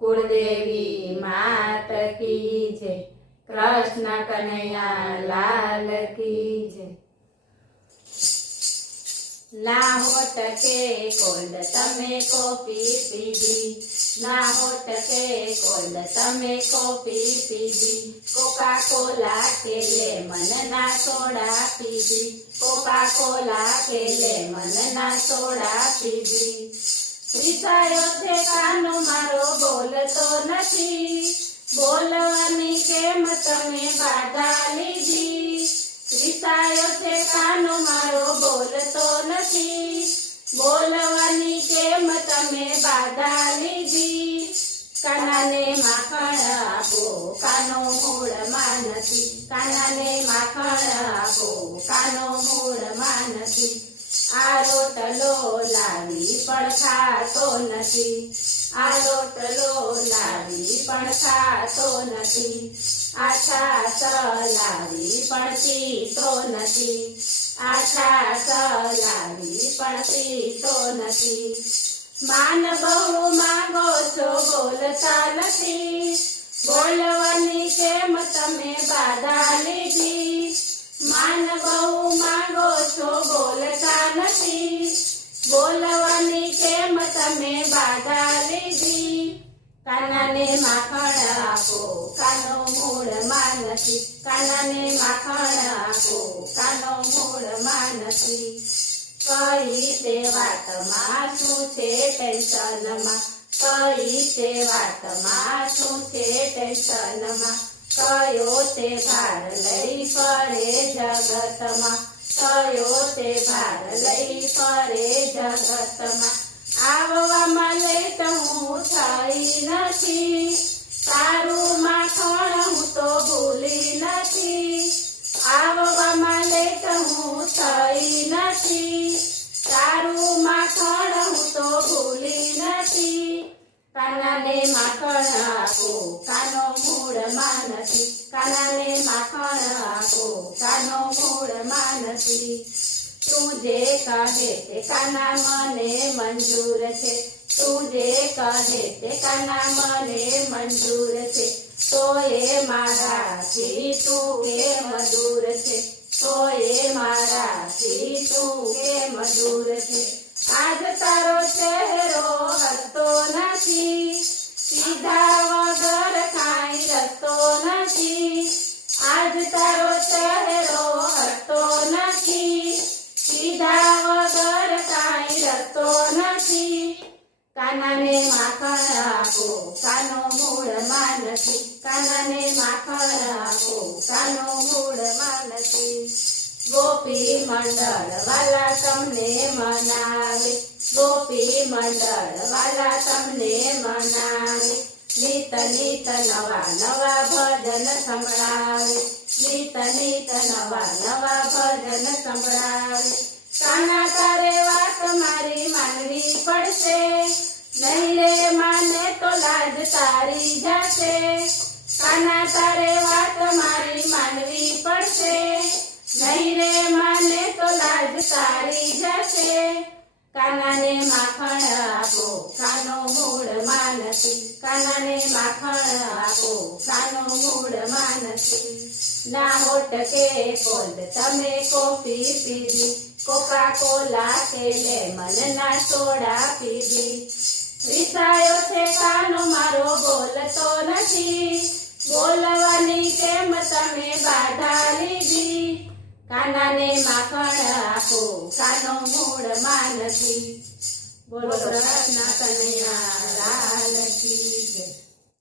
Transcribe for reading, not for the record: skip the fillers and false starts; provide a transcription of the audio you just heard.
कुलदेवी मात की जय। कृष्ण कन्हैया लाल की जय। लाहोट के कोल्ड तमे कॉफी पीधी, लाहोट के कोल्ड तमे कॉफी पीधी, कोका कोला के लेमन ना सोडा पीधी, कोका कोला के लेमन ना सोडा पीधी। રીસાયો છે કાનો મારો બોલતો નથી, બોલવાની કેમ તમે બાધા લીધી। રીસાયો છે કાનો મારો બોલતો નથી, બોલવાની કેમ તમે બાધા લીધી। કાનાને માખણ આપો કાનો મૂળમાં નથી, કાનાને માખણ આપો કાનો મૂળમાં નથી। આ રોટલો લાવી પણ ખાતો નથી, આ રોટલો લાવી પણ ખાતો નથી। આ છાશ લાવી પણ પીતો નથી, આ છાશ લાવી પણ પીતો નથી। માન બહુ માંગો છો બોલતા નથી, બોલવાની કેમ તમે બાધા લીધી। માન બહુ માંગો છો બોલતા નથી, બોલવાની કેમ તમે બાધા લીધી। કાનાને માખણ આપો કાનો મૂળમાં નથી, કાનાને માખણ આપો કાનો મૂળમાં નથી। કઈ તે વાતમાં શું છે ટેન્શનમાં, કઈ તે વાતમાં શું છે ટેન્શનમાં। કયો તે ભાર લઈ ફરે જગતમાં, કયો તે ભાર લઈ ફરે જગતમાં। આવવામાં લેટ હું થઈ નથી, તારું માખણ હું તો ભૂલી નથી। આવવામાં લેટ હું થઈ નથી, તારું માખણ હું તો ભૂલી નથી। કાનાને માખણ આપો કાનો મૂળમાં નથી, કાનાને માખણ આપો કાનો મૂળમાં નથી। તું જે કહે તે કાના મને મંજૂર છે, તું જે કહે તે કાના મને મંજૂર છે। તો એ મારાથી તું કેમ દૂર છે, તો એ મારાથી તું કેમ દૂર છે। આજ તારો ચહેરો હસતો નથી, સીધા વગર કાંઈ રસ્તો નથી। આજ તારો ચહેરો હસતો નથી, સીધા વગર કાંઈ રસ્તો નથી। કાનાને માખણ આપો કાનો મૂળમાં નથી, કાનાને માખણ આપો કાનો મૂળમાં નથી। ગોપી મંડળ વાલા તમને મનાવે, ગોપી મંડળ વાલા તમને મનાવે। નીત નીત નવા નવા ભજન સંભળાવે, નીત નીત નવા નવા ભજન સંભળાવે। કાના તારે વાત મારી માનવી પડશે, નહીં રે માને તો લાજ તારી જશે। કાના તારે વાત મારી માનવી પડશે, નહીં રે માને તો લાજ તારી જશે। કાનાને માખણ આપો કાનો મૂળમાં નથી, કાનાને માખણ આપો કાનો મૂળમાં નથી। ના હોટ કે કોલ્ડ તમે કોફી પીધી, કોકા કોલા કે લેમન ના સોડા પીધી। રીસાયો છે કાનો મારો બોલતો નથી, બોલવાની કેમ તમે બાધા લીધી। કાનાને માખણ આપો કાનો મૂળમાં નથી। બોલો કૃષ્ણ કનૈયા